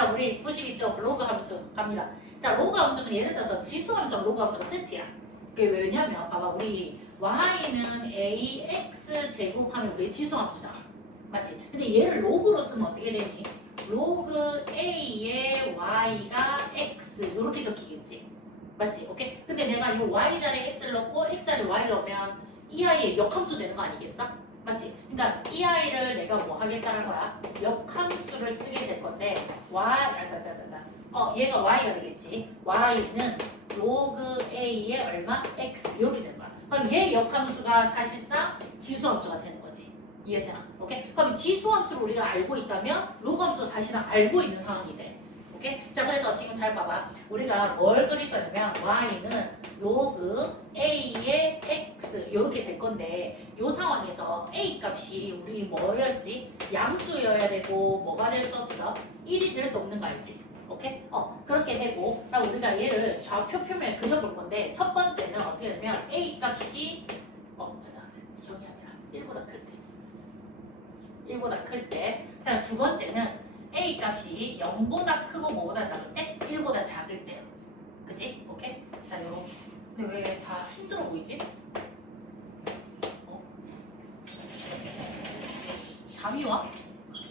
자, 우리 92쪽 로그 함수 갑니다. 자, 로그 함수는 예를 들어서 지수 함수랑 로그 함수가 세트야. 그게 왜냐면 봐봐, 우리 y는 ax 제곱하면 우리 지수 함수잖아. 맞지? 근데 얘를 로그로 쓰면 어떻게 되니? 로그 a의 y가 x 이렇게 적히겠지. 맞지? 오케이? 근데 내가 이 y 자리에 x를 넣고 x 자리에 y를 넣으면 이 아이의 역함수 되는 거 아니겠어? 맞지? 그러니까 이 아이를 내가 뭐 하겠다는 거야? 역함수를 쓰게 될 건데 얘가 y가 되겠지. y는 로그 a의 얼마? x 이렇게 되는 거야. 그럼 얘 역함수가 사실상 지수함수가 되는 거지. 이해되나? 오케이? 그럼 지수함수를 우리가 알고 있다면 로그함수도 사실은 알고 있는 상황이 돼. 오케이? 자, 그래서 지금 잘 봐봐. 우리가 뭘 그릴 거냐면 y는 로그 a의 x 이렇게 될 건데 이 상황에서 a 값이 우리 뭐였지? 양수여야 되고 뭐가 될 수 없어? 1이 될 수 없는 거 알지? 오케이? 그렇게 되고 그럼 우리가 얘를 좌표 표면에 그려볼 건데 첫 번째는 어떻게 되면 a 값이 기억이 아니라 1보다 클 때 1보다 클 때 그다음 두 번째는 a 값이 0보다 크고 뭐보다 작을 때? 1보다 작을 때요. 그치? 오케이? 자, 요렇게. 근데 왜 다 힘들어 보이지? 잠이 와?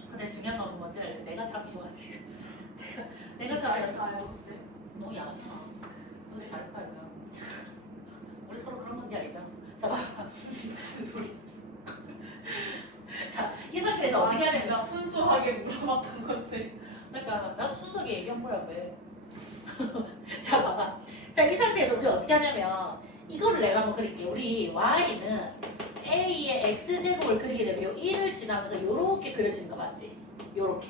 근데 중요한 건 뭔지 알지? 내가 잠이 와 지금. 내가 잠이 와서 알겠어요. 너무 야하잖아. 너도 잘 거야. 우리 서로 그런 관계 아니잖아. 자, 무슨 소리. 자, 이 상태에서 어떻게 해야 되는지 진짜 순수하게 물어봤던 건데. 그러니까 나도 순수하게 얘기한 거야 왜? 자, 봐봐. 자, 이 상태에서 우리 어떻게 하냐면 이거를 내가 한번 그릴게. 우리 y는 a의 x제곱을 그리게 되면 1을 지나면서 이렇게 그려지는 거 맞지? 요렇게.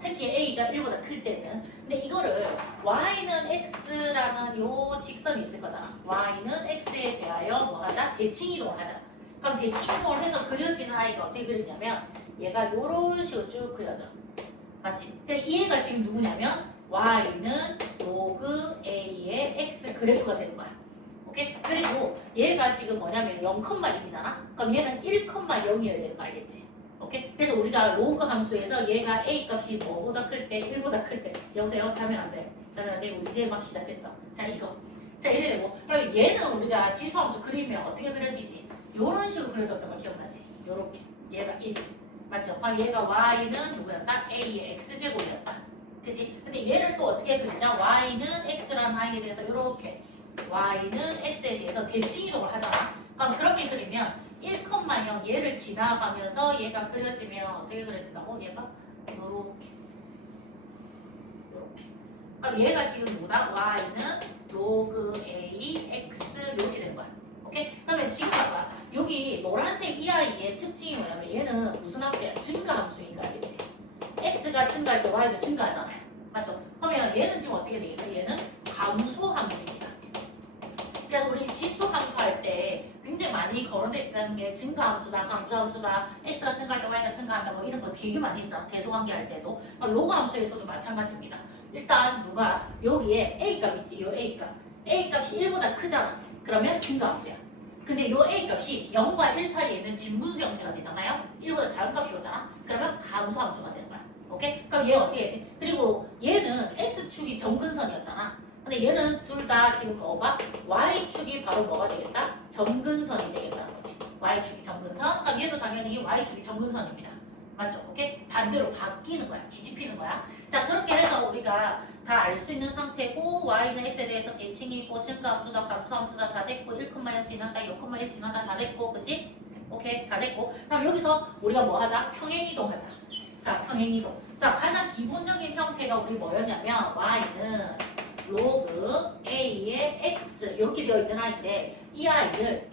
특히 a가 1보다 클 때는. 근데 이거를 y는 x라는 요 직선이 있을 거잖아. y는 x에 대하여 뭐 하자? 대칭 이동을 하자. 그럼 대칭 이동을 해서 그려지는 아이가 어떻게 그려지냐면 얘가 요런 식으로 쭉 그려져. 맞지? 근데 얘가 지금 누구냐면 y는 로그 a의 x 그래프가 되는 거야. 오케이? 그리고 얘가 지금 뭐냐면 0,1이잖아? 그럼 얘는 1,0이어야 되는 거 알겠지? 오케이? 그래서 우리가 로그 함수에서 얘가 a 값이 뭐보다 클 때? 1보다 클 때. 여보세요? 자면 안 돼. 자면 안 되고 이제 막 시작했어. 자, 이거. 자, 이래 되고. 그럼 얘는 우리가 지수함수 그리면 어떻게 그려지지? 요런 식으로 그려졌던 거 기억나지? 요렇게. 얘가 1. 맞죠? 그럼 얘가 y는 누구였다? a의 x제곱이었다. 그치? 근데 얘를 또 어떻게 그리자? y는 x라는 아이에 대해서 이렇게 y는 x에 대해서 대칭 이동을 하잖아. 그럼 그렇게 그리면 1,0 얘를 지나가면서 얘가 그려지면 어떻게 그려진다고? 얘가 이렇게 이렇게. 그럼 얘가 지금 누구다? y는 로그 a x 이렇게 되는 거야. 오케이? 그러면 지금 봐봐. 여기 노란색 이 아이의 특징이 뭐냐면 얘는 무슨 함수야? 증가함수인 거 알겠지? x가 증가할 때 y도 증가하잖아요. 맞죠? 그러면 얘는 지금 어떻게 되겠어? 얘는 감소함수입니다. 그래서 우리 지수함수 할 때 굉장히 많이 거론됐다는 게 증가함수다, 감소함수다, x가 증가할 때 y가 증가한다 뭐 이런 거 되게 많이 했잖아. 대소관계 할 때도. 로그함수에서도 마찬가지입니다. 일단 누가 여기에 a값 있지? 요 a값. a값이 1보다 크잖아. 그러면 증가함수야. 근데 요 a값이 0과 1 사이에는 진분수 형태가 되잖아요. 1보다 작은 값이 오잖아. 그러면 감소함수가 되는 거야. 오케이? 그럼 얘 어떻게 해? 그리고 얘는 x축이 점근선이었잖아. 근데 얘는 둘 다 지금 봐봐. y축이 바로 뭐가 되겠다? 점근선이 되겠다는 거지. y축이 점근선. 그럼 얘도 당연히 y축이 점근선입니다. 맞죠? 오케이? 반대로 바뀌는 거야. 뒤집히는 거야. 자, 그렇게 해서 우리가 다 알 수 있는 상태고 y는 x에 대해서 대칭이 있고 증가함수다, 감소함수다 다 됐고 1,0 지나다, 0,1 지나다 다 됐고 그치? 오케이? 다 됐고 그럼 여기서 우리가 뭐 하자? 평행이동 하자. 자, 평행이동. 자, 가장 기본적인 형태가 우리 뭐였냐면 y는 로그 a의 x 이렇게 되어 있는 아이인데 이 아이를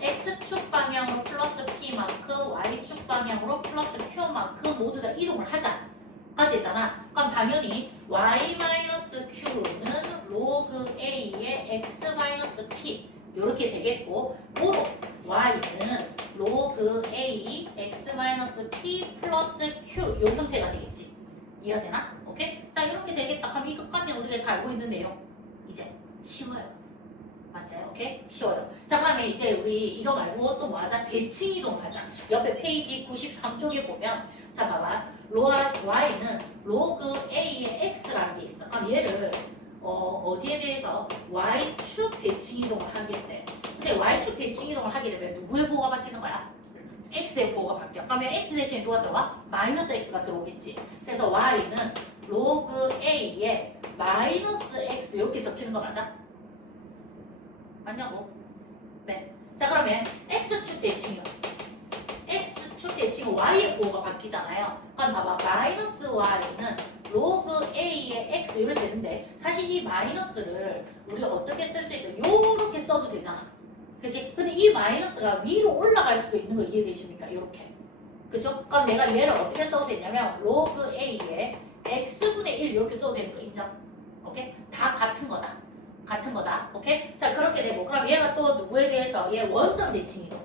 x축 방향으로 플러스 p만큼 y축 방향으로 플러스 q만큼 모두 다 이동을 하자가 되잖아. 그럼 당연히 y-q는 로그 a의 x-p 이렇게 되겠고 고로 y는 로그 a x-p 플러스 q 이 형태가 되겠지. 이해가 되나? 오케이? 자, 이렇게 되겠다. 그럼 이것까지 우리가 다 알고 있는 내용. 이제 쉬워요. 맞아요? 오케이? 쉬워요. 자, 그러면 이제 우리 이거 말고 또 뭐 하자? 대칭 이동을 하자. 옆에 페이지 93쪽에 보면 자, 봐봐. y는 로그 a의 x라는 게 있어. 그럼 얘를 어디에 대해서 y축 대칭 이동을 하겠대. 근데 y축 대칭 이동을 하게 되면 누구의 보호가 바뀌는 거야? x의 보호가 바뀌어. 그러면 x 대신에 누가 들어와? 마이너스 x가 들어오겠지. 그래서 y는 로그 a에 마이너스 x 이렇게 적히는 거 맞아? 맞냐고? 네. 자 그러면 x축 대칭이요. x축 대칭은 y의 보호가 바뀌잖아요. 그럼 봐봐. 마이너스 y는 로그 a의 x 이렇게 되는데 사실 이 마이너스를 우리가 어떻게 쓸 수 있어? 요렇게 써도 되잖아. 그치? 근데 이 마이너스가 위로 올라갈 수도 있는 거 이해되십니까? 이렇게. 그죠? 그럼 내가 얘를 어떻게 써도 되냐면 로그 a의 x분의 1 이렇게 써도 되는 거 인정? 오케이? 다 같은 거다. 같은 거다. 오케이? 자 그렇게 되고 그럼 얘가 또 누구에 대해서 얘 원점 대칭 이동.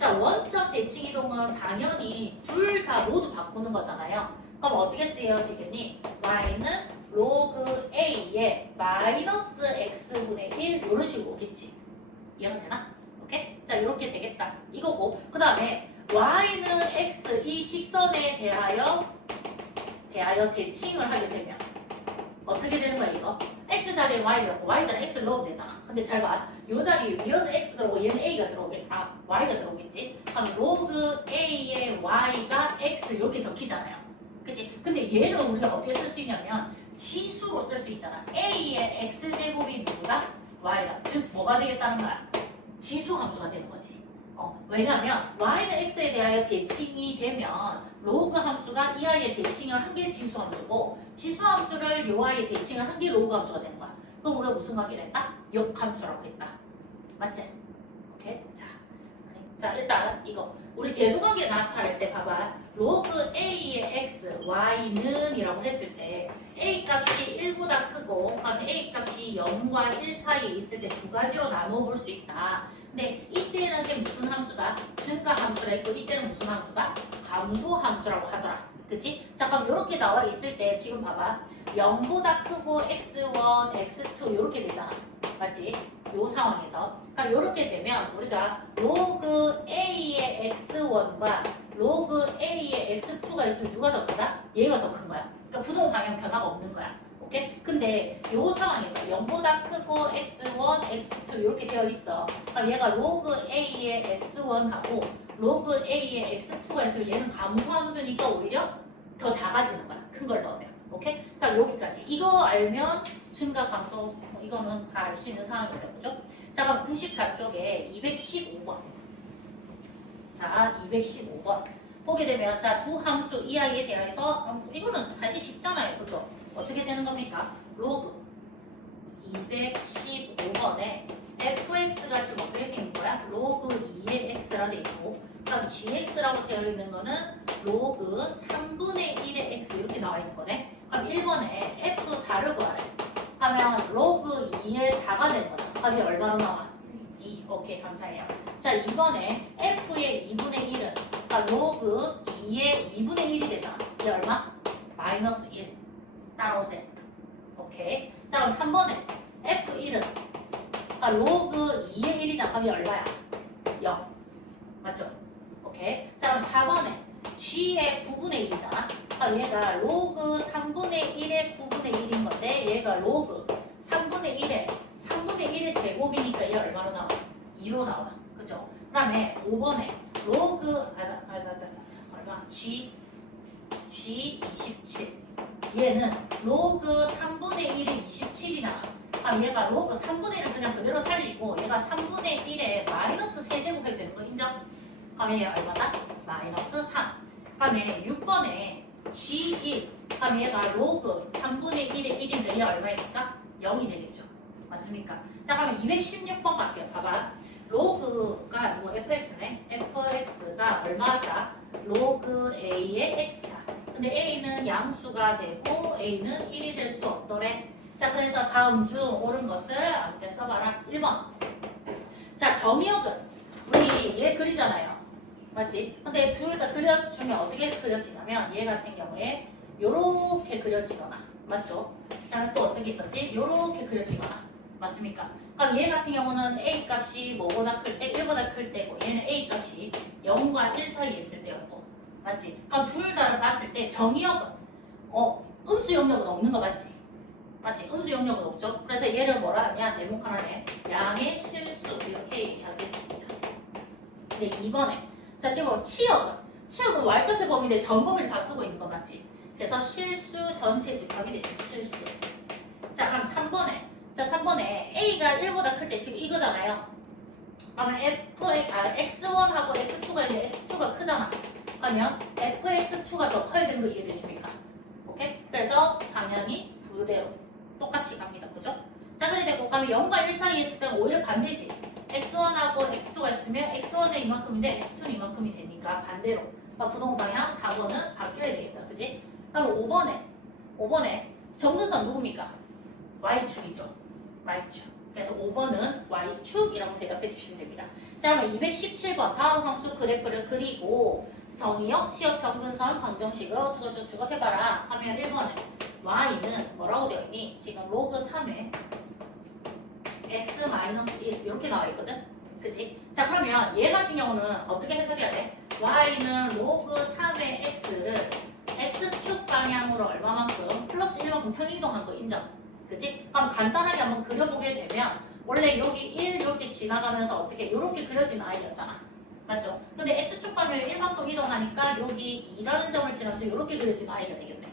자 원점 대칭 이동은 당연히 둘 다 모두 바꾸는 거잖아요. 그럼 어떻게 쓰여지겠니? y는 로그 a의 마이너스 x분의 1 이런 식으로 오겠지. 이해가 되나? 오케이? 자 이렇게 되겠다. 이거고 그 다음에 y는 x 이 직선에 대하여 대칭을 하게 되면 어떻게 되는 거야 이거? x 자리에 y를 넣고 y 자리에 x를 넣으면 되잖아. 근데 잘 봐. 요 자리에 얘는 x 들어오고 얘는 a가 들어오겠지. y가 들어오겠지. 그럼 로그 a의 y가 x 이렇게 적히잖아요. 그치? 근데 얘를 우리가 어떻게 쓸 수 있냐면 지수로 쓸 수 있잖아. a의 x제곱이 누구다? y다. 즉 뭐가 되겠다는 거야? 지수 함수가 되는 거지. 왜냐하면 y는 x에 대하여 대칭이 되면 로그 함수가 이 아이의 대칭을 한 게 지수 함수고 지수 함수를 요 아이의 대칭을 한 게 로그 함수가 되는 거야. 그럼 우리가 무슨 관계를 했다? 역함수라고 했다. 맞지? 오케이? 자 일단 이거 우리 계수관계 나타낼 때 봐봐. 로그 a의 x, y는 이라고 했을 때 a 값이 1보다 크고 그럼 a 값이 0과 1 사이에 있을 때 두 가지로 나누어 볼 수 있다. 근데 이때는 이게 무슨 함수다? 증가 함수라 했고 이때는 무슨 함수다? 감소 함수라고 하더라. 그치? 자 그럼 이렇게 나와 있을 때 지금 봐봐. 0보다 크고 x1, x2 이렇게 되잖아. 맞지? 요 상황에서 그럼 이렇게 되면 우리가 로그 a의 x1과 로그 a의 x2가 있으면 누가 더 크다? 얘가 더 큰 거야. 그러니까 부동 방향 변화가 없는 거야. 오케이? 근데 요 상황에서 0보다 크고 x1, x2 이렇게 되어 있어. 그럼 얘가 로그 a의 x1하고 로그 a의 x2가 있으면 얘는 감소함수니까 오히려 더 작아지는 거야. 큰 걸 넣으면. 오케이? 그럼 여기까지. 이거 알면 증가, 감소 이거는 다 알 수 있는 상황이에요. 그죠? 자 그럼 94쪽에 215번. 자 215번. 보게 되면 자 두 함수 이 아이에 대해서 이거는 사실 쉽잖아요. 그죠? 어떻게 되는 겁니까? 로그 215번에 fx가 지금 어떻게 생긴 거야? 로그 2의 x라 돼 있고 그럼 gx라고 되어 있는 거는 로그 3분의 1의 x 이렇게 나와 있는 거네. 그럼 1번에 f4를 구하래. 하면 로그 2의 4가 되는 거죠. 답이 얼마로 나와? 2. 오케이 감사해요. 자 2번에 f의 2분의 1은 그러니까 로그 2의 2분의 1이 되잖아. 이게 얼마? 마이너스 1. 따라오지? 오케이. 자 그럼 3번에 f1은 그러니까 로그 2의 1이잖아. 답이 얼마야? 0. 맞죠? 오케이. 자 그럼 4번에 g의 9분의 1이잖아. 그럼 얘가 로그 3분의 1의 9분의 1인 건데 얘가 로그 3분의 1의 제곱이니까 얘 얼마로 나와? 2로 나와. 그죠? 그 다음에 5번에 로그 얼마? G27 얘는 로그 3분의 1의 27이잖아. 그럼 얘가 로그 3분의 1은 그냥 그대로 살리고 얘가 3분의 1의 마이너스 세제곱이 되는 거 인정? 그럼 얘 얼마다? 마이너스 3. 그다음에 6번에 G1 그럼 얘가 로그 3분의 1의 1인데 얘 얼마입니까? 0이 되겠죠. 맞습니까? 자 그러면 216번 갈게요. 봐봐. 로그가 누구 fx네? fx가 얼마다? 로그 a의 x다. 근데 a는 양수가 되고 a는 1이 될 수 없더래. 자 그래서 다음 중 옳은 것을 함께 써봐라. 1번. 자 정의역은 우리 얘 그리잖아요. 맞지? 근데 둘 다 그려주면 어떻게 그려지냐면 얘 같은 경우에 요렇게 그려지거나 맞죠? 다음에 또 어떤 게 있었지? 요렇게 그려지거나 맞습니까? 그럼 얘 같은 경우는 a 값이 뭐보다 클 때? 1보다 클 때고 얘는 a 값이 0과 1 사이에 있을 때였고 맞지? 그럼 둘 다를 봤을 때 정의역은 음수 영역은 없는 거 맞지? 맞지? 음수 영역은 없죠? 그래서 얘를 뭐라 하면 네모 하나에 양의 실수 이렇게 얘기하겠습니다. 근데 2번에 자 지금 치역은 Y값의 범위인데 전 범위를 다 쓰고 있는 거 맞지? 그래서 실수 전체 집합이 되죠. 실수. 자 그럼 3번에 자 3번에 A가 1보다 클 때 지금 이거잖아요. 그러면 X1하고 X2가 있는데 X2가 크잖아. 그러면 FX2가 더 커야 되는 거 이해되십니까? 오케이? 그래서 당연히 그대로 똑같이 갑니다. 그죠? 자 그래 되고 그러면 0과 1 사이에 있을 때는 오히려 반대지. X1하고 X2가 있으면 X1은 이만큼인데 X2는 이만큼이 되니까 반대로 그러니까 부동방향 4번은 바뀌어야 되겠다. 그지? 그럼 5번에 정근선 누굽니까? Y축이죠. Y축. 그래서 5번은 Y축이라고 대답해 주시면 됩니다. 자 그러면 217번 다음 함수 그래프를 그리고 정의역, 치역, 정근선, 방정식으로 어쩌고저쩌고 해봐라 하면 1번에 Y는 뭐라고 되어 있니? 지금 로그 3에 X-1 이렇게 나와 있거든? 그치? 자 그러면 얘 같은 경우는 어떻게 해석해야 돼? Y는 로그 3의 X를 X축 방향으로 얼마만큼 플러스 1만큼 평이동한 거 인정? 그치? 그럼 간단하게 한번 그려보게 되면 원래 여기 1 이렇게 지나가면서 어떻게 이렇게 그려진 아이였잖아. 맞죠? 근데 X축 방향에 1만큼 이동하니까 여기 2라는 점을 지나면서 이렇게 그려진 아이가 되겠네.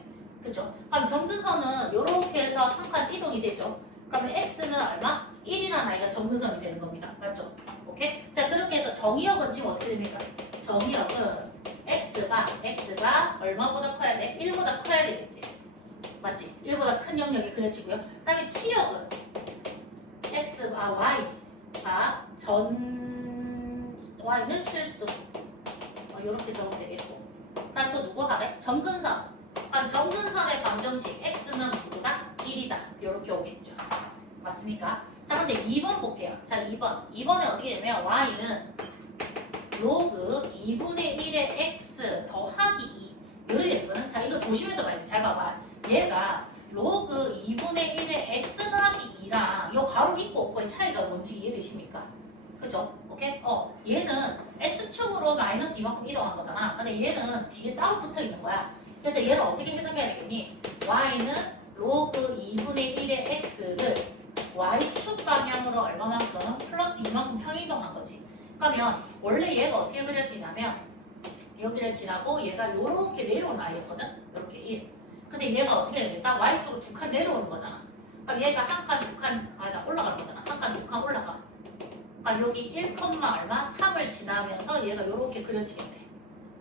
그죠? 그럼 정근선은 이렇게 해서 한 칸 이동이 되죠. 그러면 X는 얼마? 1이라는 아이가 정근선이 되는 겁니다. 맞죠? 오케이? 자 그렇게 해서 정의역은 지금 어떻게 됩니까? 정의역은 X가 얼마보다 커야 돼? 1보다 커야 되겠지. 맞지? 1보다 큰 영역이 그려지고요. 그 다음에 치역은 Y가 Y는 실수. 이렇게 적으면 되겠고. 그 다음 또 누구 하래? 정근선. 그럼 정근선의 방정식 X는 누구다? 1이다. 이렇게 오겠죠. 맞습니까? 자, 근데 2번 볼게요. 자, 2번에 어떻게 되면 Y는 로그 2분의 1의 X 더하기 2. 이렇게 되거든. 자, 이거 조심해서 봐야 돼. 잘 봐봐. 얘가 로그 2분의 1의 X 더하기 2랑 요 가로 있고 없고의 차이가 뭔지 이해되십니까? 그죠? 오케이? 얘는 X축으로 마이너스 이만큼 이동한 거잖아. 근데 얘는 뒤에 따로 붙어 있는 거야. 그래서 얘를 어떻게 해석해야 되겠니? Y는 로그 2분의 1의 X를 Y축 방향으로 얼마만큼 플러스 이만큼 평이동한 거지. 그러면 원래 얘가 어떻게 그려지냐면 여기를 지나고 얘가 요렇게 내려오는 아이였거든? 요렇게 1. 근데 얘가 어떻게 되겠다? Y축으로 2칸 내려오는 거잖아. 그럼 얘가 한 칸, 2칸, 아니다, 올라가는 거잖아. 한 칸, 2칸 올라가. 그러니까 여기 1, 얼마? 3을 지나면서 얘가 요렇게 그려지겠네.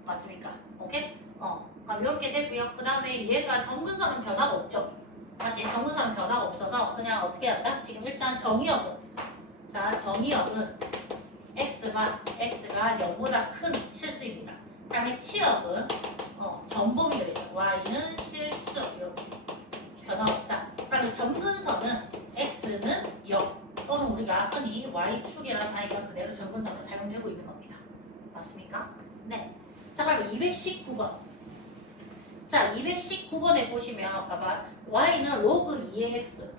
맞습니까? 오케이? 그럼 이렇게 되고요. 그 다음에 얘가 정근선은 변화가 없죠. 맞지? 정근선은 변화가 없어서 그냥 어떻게 한다? 지금 일단 정의역은 자 정의역은 X가 0보다 큰 실수입니다. 그 다음에 치역은 전범위가 되죠. Y는 실수 이렇게 변화 없다. 그 다음에 정근선은 X는 0 또는 우리가 흔히 Y축이라는 아이가 그대로 정근선으로 사용되고 있는 겁니다. 맞습니까? 네. 자 그럼 219번. 자 219번에 보시면 봐봐. Y는 로그 2의 X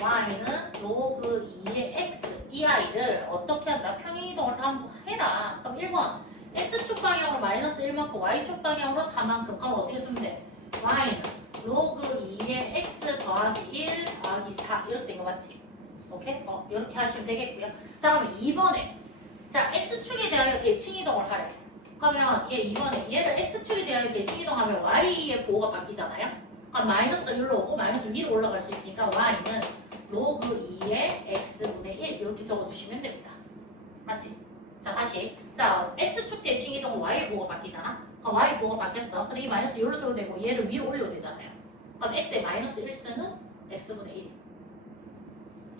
Y는 로그 2의 X 이 아이를 어떻게 한다? 평행이동을 다 한번 해라. 그럼 1번 X축 방향으로 마이너스 1만큼 Y축 방향으로 4만큼 그럼 어떻게 쓰면 돼? Y는 로그 2의 X 더하기 1 더하기 4 이렇게 된 거 맞지? 오케이? 이렇게 하시면 되겠고요. 자 그럼 2번에 자 X축에 대하여 대칭 이동을 하래. 그러면 얘 2번에 얘를 X축에 대하여 대칭 이동하면 Y의 보호가 바뀌잖아요. 그럼 마이너스가 여기로 오고 마이너스 위로 올라갈 수 있으니까 Y는 로그 2의 X분의 1 이렇게 적어주시면 됩니다. 맞지? 자 다시 자 X축 대칭 이동은 Y의 보호가 바뀌잖아. 그럼 Y 보호가 바뀌었어. 근데 이 마이너스 여기로 줘도 되고 얘를 위로 올려도 되잖아요. 그럼 X의 마이너스 1승은 X분의 1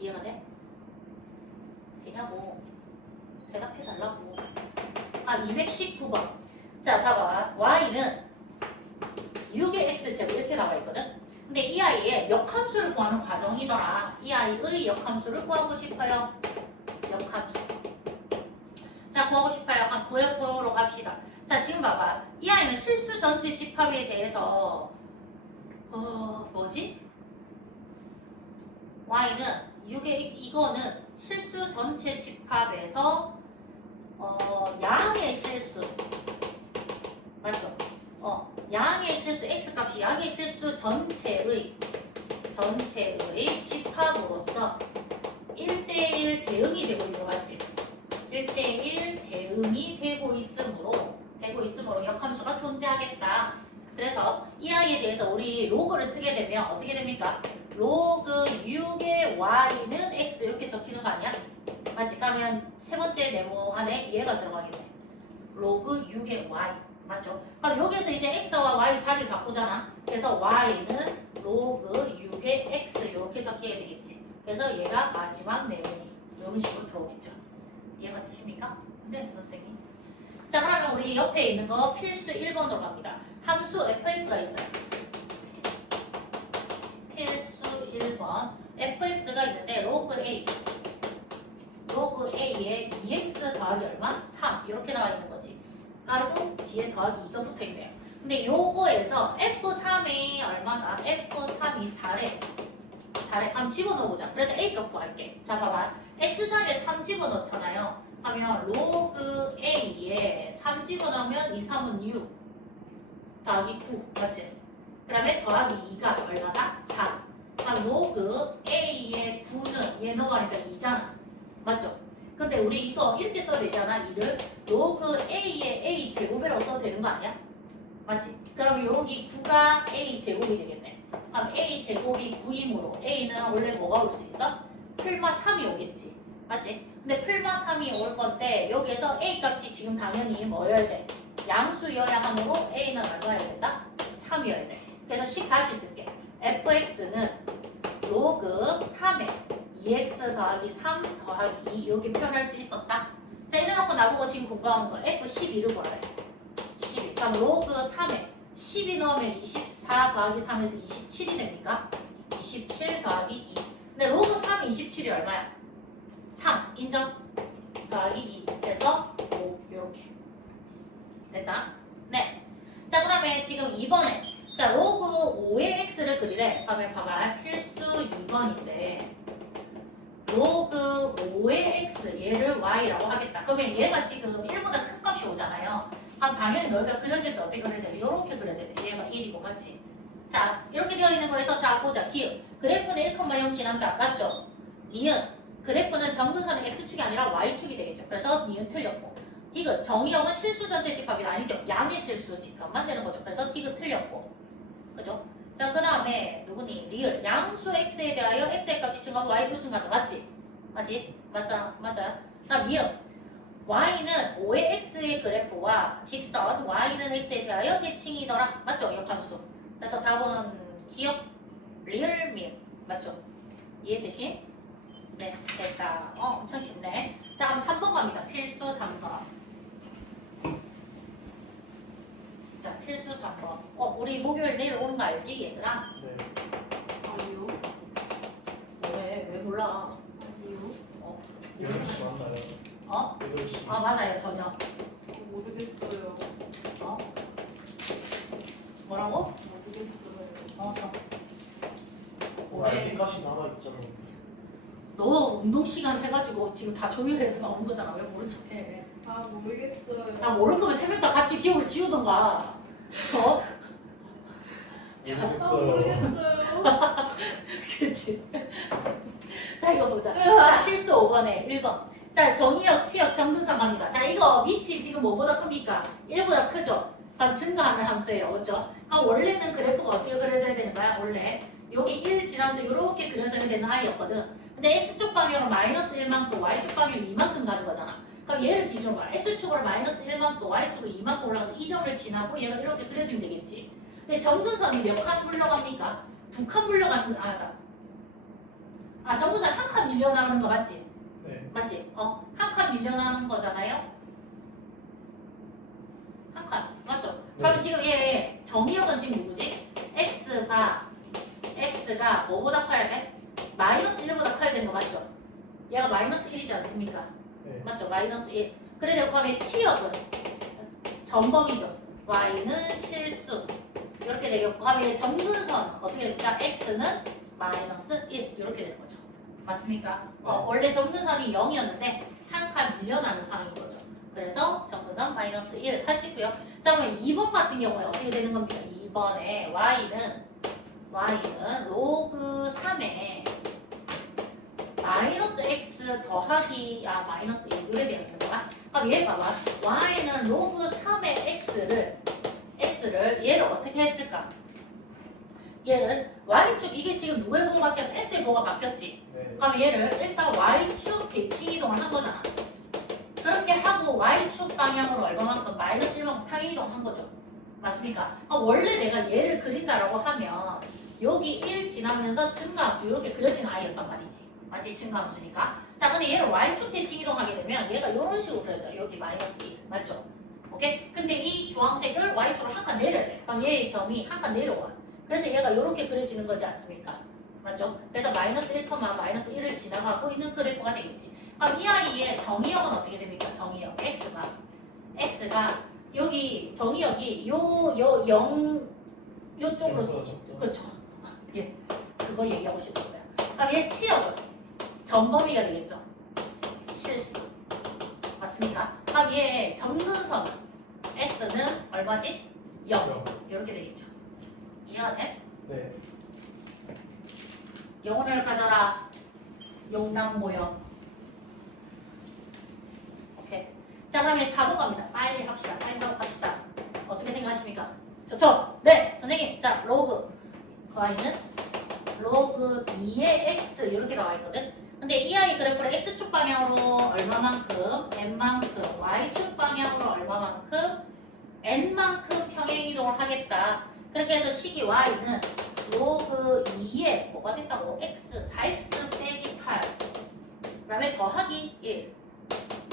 이해가 돼? 되냐고 대답해달라고. 219번 자 봐봐 Y는 6의 X제곱 이렇게 나와 있거든. 근데 이 아이의 역함수를 구하는 과정이더라. 이 아이의 역함수를 구하고 싶어요. 역함수. 자 구하고 싶어요. 한번 구해보러 갑시다. 자 지금 봐봐. 이 아이는 실수 전체 집합에 대해서 뭐지? Y는 6의 이거는 실수 전체 집합에서 양의 실수 맞죠? 양의 실수 x값이 양의 실수 전체의 집합으로서 1대1 대응이 되고 있는 거 맞지? 1대1 대응이 되고 있으므로 역함수가 존재하겠다. 그래서 이 아이에 대해서 우리 로그를 쓰게 되면 어떻게 됩니까? 로그 6의 y는 x 이렇게 적히는 거 아니야? 맞지? 그러면 세 번째 네모 안에 얘가 들어가겠네. 로그 6의 y 맞죠? 그럼 여기서 이제 x와 y 자리를 바꾸잖아. 그래서 y는 로그 6의 x 이렇게 적혀야 되겠지. 그래서 얘가 마지막 내용이 이런 식으로 들어오겠죠. 이해가 되십니까? 네, 선생님. 자, 그러면 우리 옆에 있는 거 필수 1번으로 갑니다. 함수 fx가 있어요. 필수 1번. fx가 있는데 로그 a에 2x 더하기 얼마? 3 이렇게 나와 있는 거지. 그리고 뒤에 더하기 2가 붙어 있네요. 근데 요거에서 f3이 얼마나? f3이 4래. 한번 집어넣어보자. 그래서 a값 구할게. 자, 봐봐. x자리에 3 집어넣잖아요. 하면 로그 a에 3 집어넣으면 2, 3은 6 더하기 9 맞지? 그 다음에 더하기 2가 얼마다? 4. 그럼 로그 a의 9는 얘 넘어가니까 2잖아. 맞죠? 근데 우리 이거 이렇게 써도 되잖아. 2를 로그 a의 a 제곱이라고 써도 되는 거 아니야? 맞지? 그럼 여기 9가 a 제곱이 되겠네. 그럼 a 제곱이 9이므로 a는 원래 뭐가 올 수 있어? 풀마 3이 오겠지. 맞지? 근데 풀마 3이 올 건데 여기에서 a 값이 지금 당연히 뭐여야 돼? 양수여야 하므로 a는 얼마여야 된다? 3이어야 돼. 그래서 10 다시 쓸게. fx는 로그 3에 2x 더하기 3 더하기 2 이렇게 표현할 수 있었다. 자, 이래놓고 나보고 지금 궁금한 거 f12를 구하래. 12. 그럼 로그 3에 12 넣으면 24 더하기 3에서 27이 됩니까? 27 더하기 2. 근데 로그 3이 27이 얼마야? 3. 인정? 더하기 2. 그래서 5. 이렇게. 됐다? 네. 자, 그 다음에 지금 2번에 자, 로그 5의 x를 그리래. 그러면 봐봐. 필수 6번인데 로그 5의 x 얘를 y라고 하겠다. 그러면 얘가 지금 1보다 큰 값이 오잖아요. 그럼 당연히 너희가 그려질 때 어떻게 그려져야 돼? 이렇게 그려져야 돼. 얘가 1이고 맞지? 자, 이렇게 되어 있는 거에서 자 보자. 기억. 그래프는 1,0 지난다. 맞죠? 니은. 그래프는 정근선의 x축이 아니라 y축이 되겠죠. 그래서 니은 틀렸고. 디귿. 정의역은 실수 전체 집합이 아니죠. 양의 실수 집합만 되는 거죠. 그래서 디귿 틀렸고. 그죠? 자, 그 다음에 누구니? 리을. 양수 x에 대하여 x의 값이 증가하고 y수로 증가한다. 맞지? 맞지? 맞잖아. 맞아요? 그다음 미음. y는 5의 x의 그래프와 직선 y는 x에 대하여 대칭이더라. 맞죠? 역함수. 그래서 답은 기억 리을 미음. 맞죠? 이해되시? 네, 됐다. 엄청 쉽네. 자, 그럼 3번 갑니다. 필수 3번. 자, 필수 3번. 우리 목요일 내일 오는 거 알지, 얘들아? 네. 아니요. 왜 몰라? 아니요. 8시 맞나요? 8시. 맞아요, 저녁. 모르겠어요. 뭐라고? 모르겠어요. 아이디까지 남아있잖아요. 너 운동 시간 해가지고 지금 다 조율해서 나온 거잖아. 왜 모른 척해? 아, 모르겠어요. 나 모를 거면 3명 다 같이 기억을 지우던가. 모르겠어요. 그치? 자, 이거 보자. 자, 필수 5번에 1번. 자, 정의역, 치역, 정근상 갑니다. 자, 이거 밑이 지금 뭐보다 큽니까? 1보다 크죠? 그럼 증가하는 함수예요. 그렇죠? 그럼 원래는 그래프가 어떻게 그려져야 되는 거야? 원래 여기 1 지나면서 이렇게 그려져야 되는 아이였거든. 근데 x축 방향으로 마이너스 1만큼, y축 방향으로 2만큼 가는 거잖아. 그럼 얘를 기준으로 봐. x축으로 마이너스 1만큼, y축으로 2만큼 올라가서 이 점을 지나고 얘가 이렇게 그려지면 되겠지. 근데 정근선이 몇 칸 불러갑니까? 2칸 불러가는 거, 정근선 한 칸 밀려나가는 거 맞지? 네. 맞지? 한 칸 밀려나는 거잖아요? 한 칸. 맞죠? 그러면 지금 얘 정의역은 지금 누구지? x가 뭐보다 커야 돼? 마이너스 1보다 커야 되는 거 맞죠? 얘가 마이너스 1이지 않습니까? 네. 맞죠? 마이너스 1. 그래도 그러면 치역은 전범이죠. y는 실수. 이렇게 되겠고, 그러면 얘 정근선 어떻게 됩니까? x는 마이너스 1. 이렇게 되는 거죠. 맞습니까? 원래 정근선이 0이었는데 한 칸 밀려나는 상황인 거죠. 그래서 정근선 마이너스 1 하시고요. 자, 그러면 2번 같은 경우에 어떻게 되는 겁니까? 2번에 y는 로그 3에 마이너스 x 더하기 마이너스 1 이렇게 되어 있는 거야. 그럼 얘 봐봐. y는 로그 3의 x를 얘를 어떻게 했을까? 얘를 y축 이게 지금 누구의 보고 바뀌었어? x의 보고가 바뀌었지. 네. 그럼 얘를 일단 y축 대칭 이동을 한 거잖아. 그렇게 하고 y축 방향으로 얼마만큼 마이너스 1만큼 평행 이동한 거죠. 맞습니까? 그럼 원래 내가 얘를 그린다라고 하면 여기 1 지나면서 증가함수 이렇게 그려지는 아이였단 말이지. 맞지? 증가함수니까. 자, 근데 얘를 y축 대칭 이동하게 되면 얘가 이런 식으로 그려져. 여기 마이너스 1. 맞죠? 오케이? 근데 이 주황색을 y축으로 한 칸 내려야 돼. 그럼 얘의 점이 한 칸 내려와. 그래서 얘가 이렇게 그려지는 거지 않습니까? 맞죠? 그래서 마이너스 1, 마이너스 1을 지나가고 있는 그래프가 되겠지. 그럼 이 아이의 정의역은 어떻게 됩니까? 정의역. x가 여기 정의역이 요쪽으로 그렇죠. 예, 그거 얘기하고 싶었어요. 그럼 얘 치역은 전범위가 되겠죠. 실수. 맞습니까? 그럼 얘 정근선은 x는 얼마지? 0. 이렇게 되겠죠. 이해가 돼? 네. 영혼을 가져라. 용남 모여. 오케이. 자, 그러면 4번 갑니다. 빨리 합시다. 빨리 하고 갑시다. 어떻게 생각하십니까? 좋죠? 네, 선생님. 자, 로그. y는 로그 2의 x 이렇게 나와 있거든. 근데 이 아이 그래프를 x축 방향으로 얼마만큼, n만큼, y축 방향으로 얼마만큼, n만큼 평행 이동을 하겠다. 그렇게 해서 식이 y는 로그 2에 뭐가 됐다고? x, 4x 빼기 8. 그 다음에 더하기 1.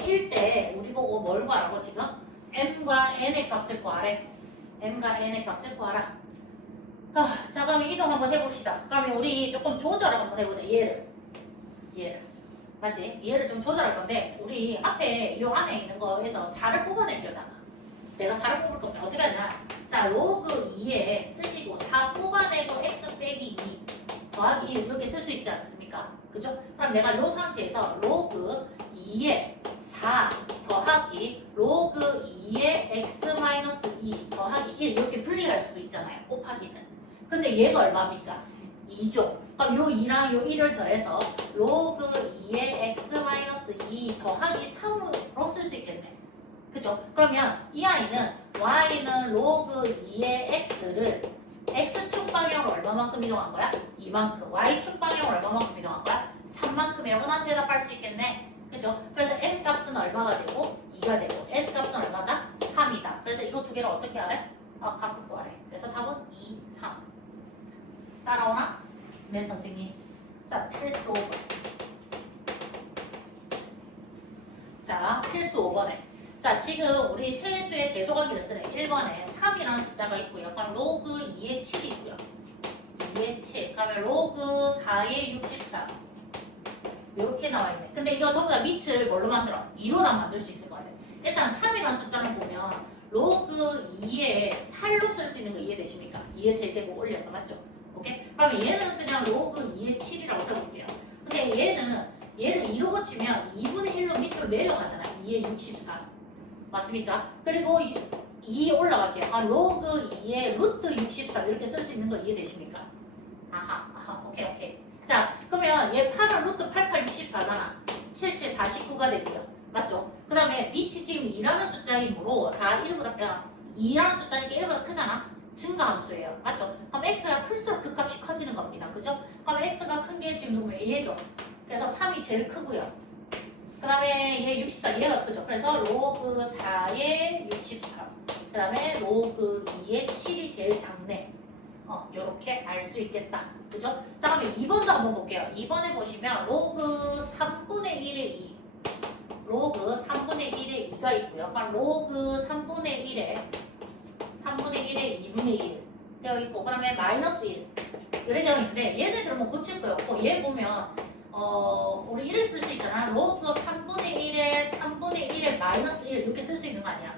1 때 우리 보고 뭘 구하라고 지금? m과 n의 값을 구하래. m과 n의 값을 구하라. 자, 그럼 이동 한번 해봅시다. 그러면 우리 조금 조절을 한번 해보자. 얘를. 맞지? 얘를 좀 조절할 건데 우리 앞에 이 안에 있는 거에서 4를 뽑아내려다가 내가 4를 뽑을 건데 어떻게 하냐? 자, 로그 2에 쓰시고 4 뽑아내고 x 빼기 2 더하기 1 이렇게 쓸 수 있지 않습니까? 그죠? 그럼 내가 이 상태에서 로그 2에 4 더하기 로그 2에 x 마이너스 2 더하기 1 이렇게 분리할 수도 있잖아요. 곱하기는. 근데 얘가 얼마입니까? 2죠. 그럼 요 2랑 요 1을 더해서 로그 2의 x 마이너스 2 더하기 3으로 쓸 수 있겠네. 그죠? 그러면 이 아이는 y는 로그 2의 x를 x축 방향으로 얼마만큼 이동한 거야? 2만큼. y축 방향으로 얼마만큼 이동한 거야? 3만큼이라고 난 대답할 수 있겠네. 그죠? 그래서 n 값은 얼마가 되고 2가 되고 n 값은 얼마다? 3이다. 그래서 이거 두 개를 어떻게 하래? 각각 구하래. 그래서 답은 2, 3. 따라오나? 네, 선생님. 자, 필수 5번. 자, 필수 5번에. 자, 지금 우리 세수의 대소관계를 쓰네. 1번에 3이라는 숫자가 있고요. 그럼 로그 2의 7이고요. 2의 7. 그러면 로그 4의 64. 이렇게 나와 있네. 근데 이거 전부 다 밑을 뭘로 만들어? 2로만 만들 수 있을 것 같아. 일단 3이라는 숫자를 보면 로그 2의 8로 쓸 수 있는 거 이해되십니까? 2의 세제곱 올려서 맞죠? 오케이? 그러면 얘는 그냥 로그 2의 7이라고 써볼게요. 근데 얘를 2로 고치면 2분의 1로 밑으로 내려가잖아. 2의 64. 맞습니까? 그리고 2 올라갈게요. 로그 2의 루트 64 이렇게 쓸 수 있는 거 이해되십니까? 아하, 오케이. 자, 그러면 얘 8은 루트 88, 64잖아. 77, 49가 되고요. 맞죠? 그 다음에 밑이 지금 2라는 숫자이므로 다 2라는 숫자니까 1보다 크잖아? 증가함수예요. 맞죠? 그럼 x가 클수록 그 값이 커지는 겁니다. 그죠? 그럼 x가 큰 게 지금 누구예요? 얘죠. 그래서 3이 제일 크고요. 그 다음에 얘 64, 얘가 크죠. 그래서 로그 4의 64. 그 다음에 로그 2의 7이 제일 작네. 요렇게 알 수 있겠다. 그죠? 자, 그럼 2번도 한번 볼게요. 2번에 보시면 로그 3분의 1의 2. 로그 3분의 1의 2가 있고요. 그럼 로그 3분의 1의 2분의 1 되어 있고, 그다음에 마이너스 1 이렇게 되어 있는데 얘네들은 뭐 고칠 거예요. 얘 보면 우리 1을 쓸 수 있잖아. 로그 3분의 1에 3분의 1에 마이너스 1 이렇게 쓸 수 있는 거 아니야.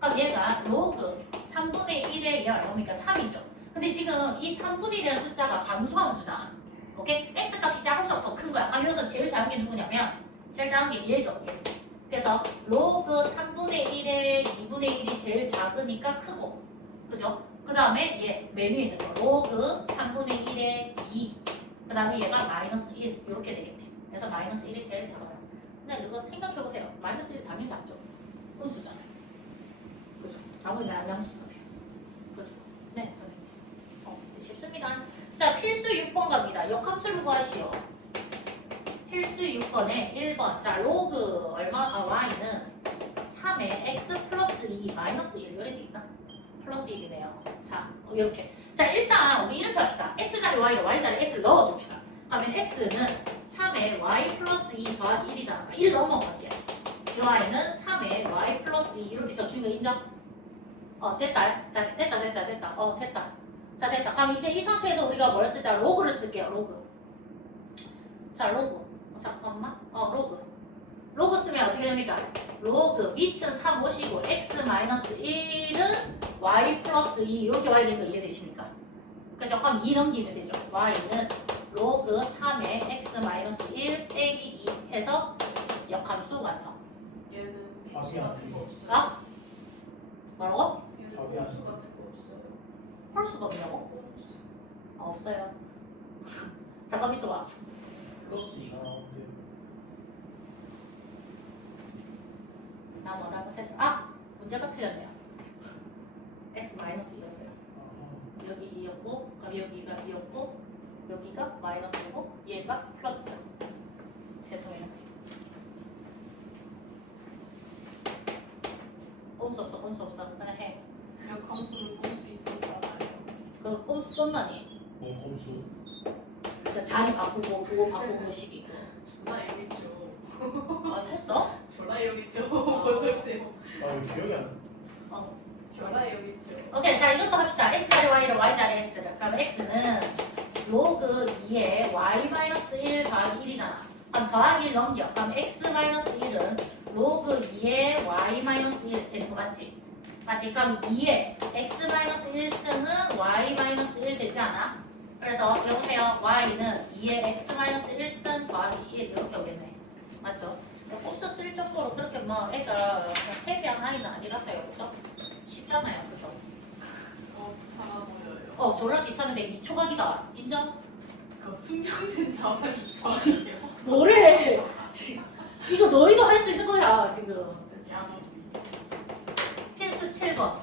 그럼 얘가 로그 3분의 1에 얘 얼마입니까? 3이죠. 근데 지금 이 3분의 1이라는 숫자가 감소하는 숫자잖아. 오케이? x 값이 작을수록 더 큰 거야. 그럼 여기서 제일 작은 게 누구냐면 제일 작은 게 얘죠. 그래서 로그 3분의 1에 2분의 1이 제일 작으니까 크고, 그죠? 그 다음에 얘 메뉴에 있는 거 로그 3분의 1에 2, 그 다음에 얘가 마이너스 1 이렇게 되겠네. 그래서 마이너스 1이 제일 작아요. 근데 이거 생각해보세요. 마이너스 1 당연히 작죠. 분수잖아요. 그죠? 나머지 양수값이에요. 그죠? 네, 선생님. 이제 쉽습니다. 자, 필수 6번 갑니다. 역함수를 구하시오. 필수 6번에 1번. 자, 로그 얼마가 y는 3에 x 플러스 2 마이너스 1 이렇게 있다. 플러스 1이네요. 자, 이렇게. 자, 일단 우리 이렇게 합시다. x자리 y로 y자리 x를 넣어줍시다. 그러면 x는 3에 y 플러스 2 더하기 1이잖아. 1 넘어갈게요. 이 y는 3에 y 플러스 2 이렇게 적힌 거 인정? 됐다. 자, 됐다. 됐다. 자, 됐다. 그럼 이제 이 상태에서 우리가 뭘 쓰자? 로그를 쓸게요. 로그. 자, 로그. 잠깐만. 로그 쓰면 어떻게 됩니까? 로그 밑은 3 오시고 x 마이너스 1은 y 플러스 2 이렇게 와야 되는 거 이해되십니까? 그죠? 그럼 2 넘기면 되죠. y는 로그 3의 x 마이너스 1 빼기 2 해서 역함수 완성. 얘는 답이 안 같은 거 없어요. 아? 뭐라고? 얘는 답이 안 수 같은 거 없어요. 홀수가 없냐고? 없어요. 잠깐 있어봐. 플러스 2가 나오는데 나 뭐 잘못했어? 문제가 틀렸네요. x 마이너스 2였어요. 여기 2였고, 그럼 여기가 2였고, 여기가 마이너스고, 얘가 플러스요. 죄송해요. 꼼수 없어. 그냥 해. 역함수는 꼼수 있었잖아요. 그 꼼수 썼나니? 뭔 검수? 그 자리 바꾸고, 그거 바꾸고 식이고. 졸라 여기죠. 했어? 졸라 여기죠. 아. 벗으세요. 왜 기억이 안 나? 졸라 여기죠. 오케이, 자 이것도 합시다. x자리 y를 y자리 x를. 그럼 x는 로그 2에 y 마이너스 1 더하기 1이잖아. 그럼 더하기 1 넘겨. 그럼 x 마이너스 1은 로그 2에 y 마이너스 1 되는 거 맞지? 맞지? 그럼 2에 x 마이너스 1승은 y 마이너스 1 되지 않아? 그래서 여보세요. y는 2에 x 마이너스 1승 더하기 1 이렇게 오겠네. 맞죠? 꼼수 쓸 정도로 그렇게 뭐 애가 해비한 아이는 아니라서요. 그죠? 쉽잖아요. 그죠? 귀찮아 보여요. 졸라 귀찮은데 2초각이다. 인정? 그 숙련된 자만 2천원이요. 뭐래? 지금 이거 너희도 할 수 있는 거야 지금. 필수 7번.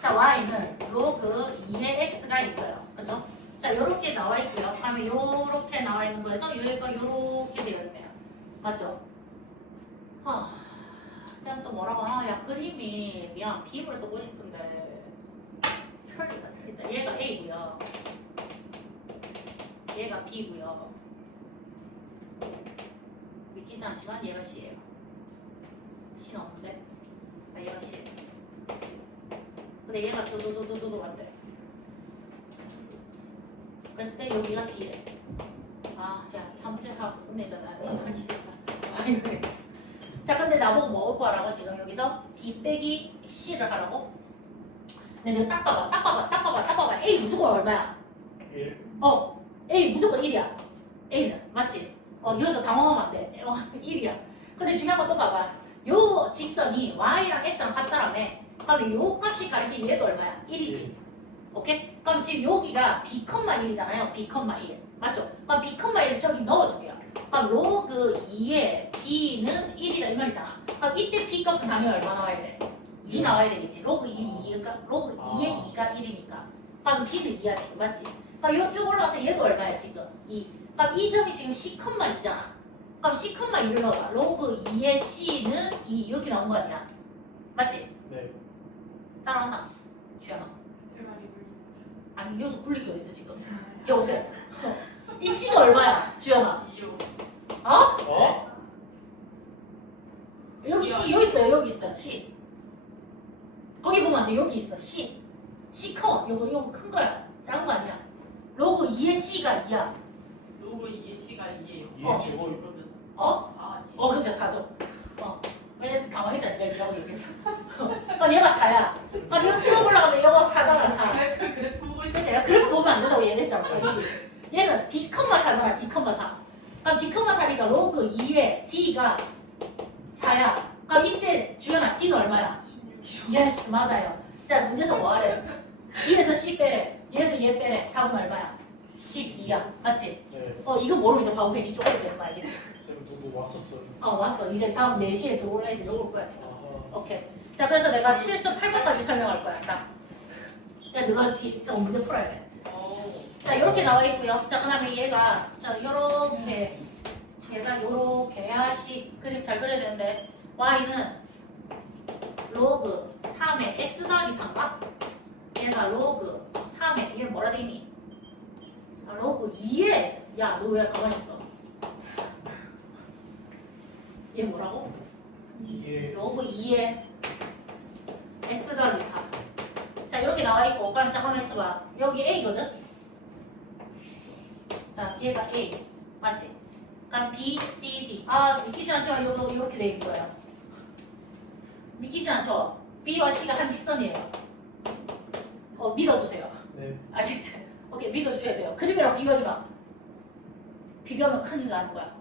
자 y는 로그 2의 x가 있어요. 그죠? 자 요렇게 나와 있고요. 다음에 요렇게 나와 있는 거에서 여기가 요렇게 되어 있네요. 맞죠? 그냥 또 뭐라고 야 그림이 미안 B를 쓰고 싶은데 틀리다. 얘가 A고요. 얘가 B고요. 믿기지 않지만 얘가 C예요. C는 없는데 얘가 C. 근데 얘가 두두두두두 같대. 그랬을 때 여기가 D래. 자 함수하고 끝내잖아요. 하기 싫다. 자 근데 나보고 뭐 올 거라고 지금 여기서 D 빼기 C를 하라고? 근데 내가 딱 봐봐. A 무조건 얼마야? 1? A 무조건 1이야. A는 맞지? 여기서 당황하면 안 돼. 1이야. 근데 중요한 건 또 봐봐. 요 직선이 Y랑 X랑 같다라며. 그럼 요 값이 가리킨 얘도 얼마야? 1이지. 오케이? 그럼 지금 여기가 B,1이잖아요. B,1. 맞죠? 그럼 B,1을 저기 넣어줄게요. 그럼 로그 2에 B는 1이다 이 말이잖아. 그럼 이때 B 값은 당연히 얼마 나와야 돼? 2 나와야 되겠지. 로그 2에 2가 1이니까. 그럼 B는 2야 지금 맞지? 그럼 이거 쭉 올라가서 얘도 얼마야 지금? 2. 그럼 이 점이 지금 C,2잖아. 그럼 C,2를 넣어봐. 로그 2의 C는 2 이렇게 나온 거 아니야? 맞지? 네. 따라왔나? 주연아. 대가리 물. 아니 여기서 굴릴 게 어딨어 지금? 여보세요. 이 C가 얼마야? 주연아. 2요. 여기 C 여기 있어요. 여기 있어요. C. 거기 보면 안 돼. 여기 있어. C. C 커. 요거 큰 거야. 작은 거 아니야. 로그 2의 C가 2야. 로그 2의 C가 2예요. 2의 제곱. 그러면 4 아니에요. 그죠. 4죠. 왜냐면 당황했잖아. 내가 이라고 얘기해서. 그럼 얘가 4야. 그럼 얘가 수업 올라가면 얘가 4잖아. 4. 그래프 보고 그래서 있어요. 내가 그렇게 보면 안 된다고 얘기했잖아. 얘는 D,4잖아. D,4. 그럼 D,4니까 로그 2의 D가 4야. 그럼 이때 주연아 D는 얼마야? 16이요. 예스 맞아요. 자 문제에서 뭐하래? D에서 10 빼래. 얘에서 얘 빼래. 답은 얼마야? 12야. 맞지? 네. 이거 모르면 이제 바보 펜시 쪼개야 되는 거 알겠지? 쌤 누구 왔었어요. 왔어. 이제 다음 4시에 들어올 애들 올 거야 지금. 아하. 오케이. 자 그래서 내가 필수 8번까지 설명할 거야. 딱. 야 너가 저 문제 풀어야 돼. 자 이렇게 나와 있고요. 자 그다음에 얘가 자 요렇게 얘가 요렇게 해야식 그림 잘 그려야 되는데 y는 로그 3의 x 더하기 3가 얘가 로그 3의 얘 뭐라 되니? 로그 2에 야 너 왜 가만히 있어? 얘 뭐라고? 이게 로그 2에 x 더하기 4. 자 이렇게 나와 있고 그럼 잠깐만 있어봐. 여기 a거든. 자 얘가 a 맞지? 그럼 b, c, d. 믿기지 않지만 이렇게 돼 있는 거예요. 믿기지 않죠? b와 c가 한 직선이에요. 믿어주세요. 네. 알겠죠? 오케이 믿어주셔야 돼요. 그림이랑 비교하지 마. 비교하면 큰일 나는 거야.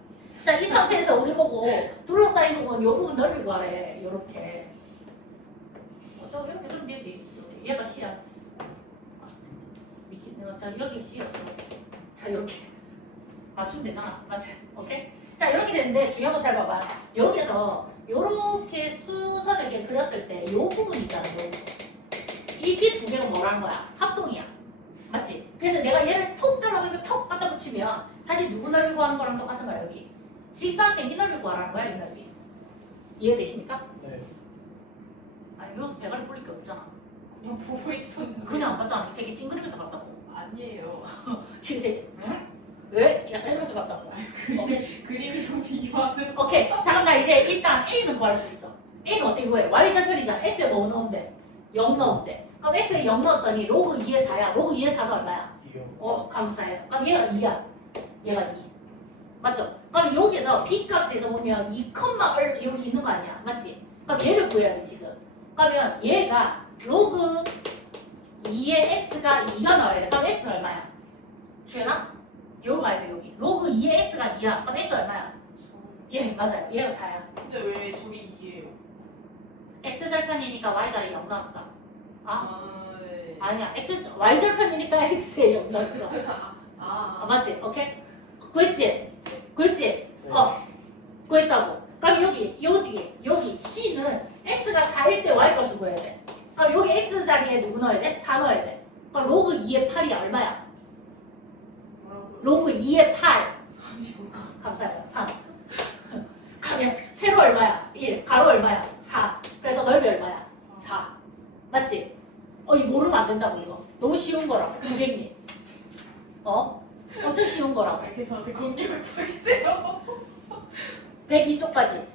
자 이 상태에서 우리 보고 둘러싸인 부분 요 부분 넓이고 하래. 요렇게. 저 이렇게 그리면 되지. 이렇게. 얘가 c야. 믿기 내가 자 여기 c였어. 자 이렇게 맞추면 되잖아. 맞지? 오케이? 자 이렇게 되는데 중요한 거 잘 봐봐. 여기서 요렇게 수선을 이렇게 그렸을 때 요 부분 있잖아. 요 이게 두 개가 뭐라는 거야? 합동이야. 맞지? 그래서 내가 얘를 톡 잘라서 이렇게 톡 갖다 붙이면 사실 누구 넓이 구하는 거랑 똑같은 거야 여기. 직사각형 이 넓이 구하라는 거야 이 넓이. 이해되십니까? 네. 아니 여기서 대가리 뿔릴 게 없잖아. 그냥 보고 있었는데. 그냥 안 봤잖아. 되게 찡그리면서 봤다고. 아니에요. 지금 되게 응? 왜? 약간 이러면서 봤다고. 오케이. 그림이랑 비교하는. 오케이. 잠깐 나 이제 일단 A는 구할 수 있어. A는 어떻게 구해? Y절편이잖아. X에 뭐 넣으면 돼? 0 넣으면 돼. 그럼 X에 0 넣었더니 로그 2에 4야. 로그 2에 4가 얼마야? 이요. 감사해요. 그럼 얘가 2야. 얘가 2. 맞죠? 그럼 여기서 B 값에서 보면 2, 여기 있는 거 아니야. 맞지? 그럼 얘를 구해야 돼 지금. 그러면 얘가 로그 2의 X가 2가 나와야 돼. 그럼 X는 얼마야? 주연아? 여기 가야 돼 여기. 로그 2의 X가 2야. 그럼 X 얼마야? 예 맞아요. 얘가 4야. 근데 왜 저기 2예요? X절편이니까 Y자리 0 넣었어. 네. 아니야. Y절편이니까 X에 0 넣었어. 맞지? 오케이? 구했지? 구했지? 네. 구했다고. 그럼 여기 C는 X가 4일 때 Y 값을 구해야 돼. 그럼 여기 X 자리에 누구 넣어야 돼? 4 넣어야 돼. 그럼 로그 2의 8이 얼마야? 뭐라고요? 로그 2의 8. 3이요. 감사해요. 3. 가면 세로 얼마야? 1. 가로 얼마야? 4. 그래서 넓이 얼마야? 4. 맞지? 이거 모르면 안 된다고 이거. 너무 쉬운 거라고. 고객님. 엄청 쉬운 거라고. 이렇게 저한테 공격적이세요? 102쪽까지.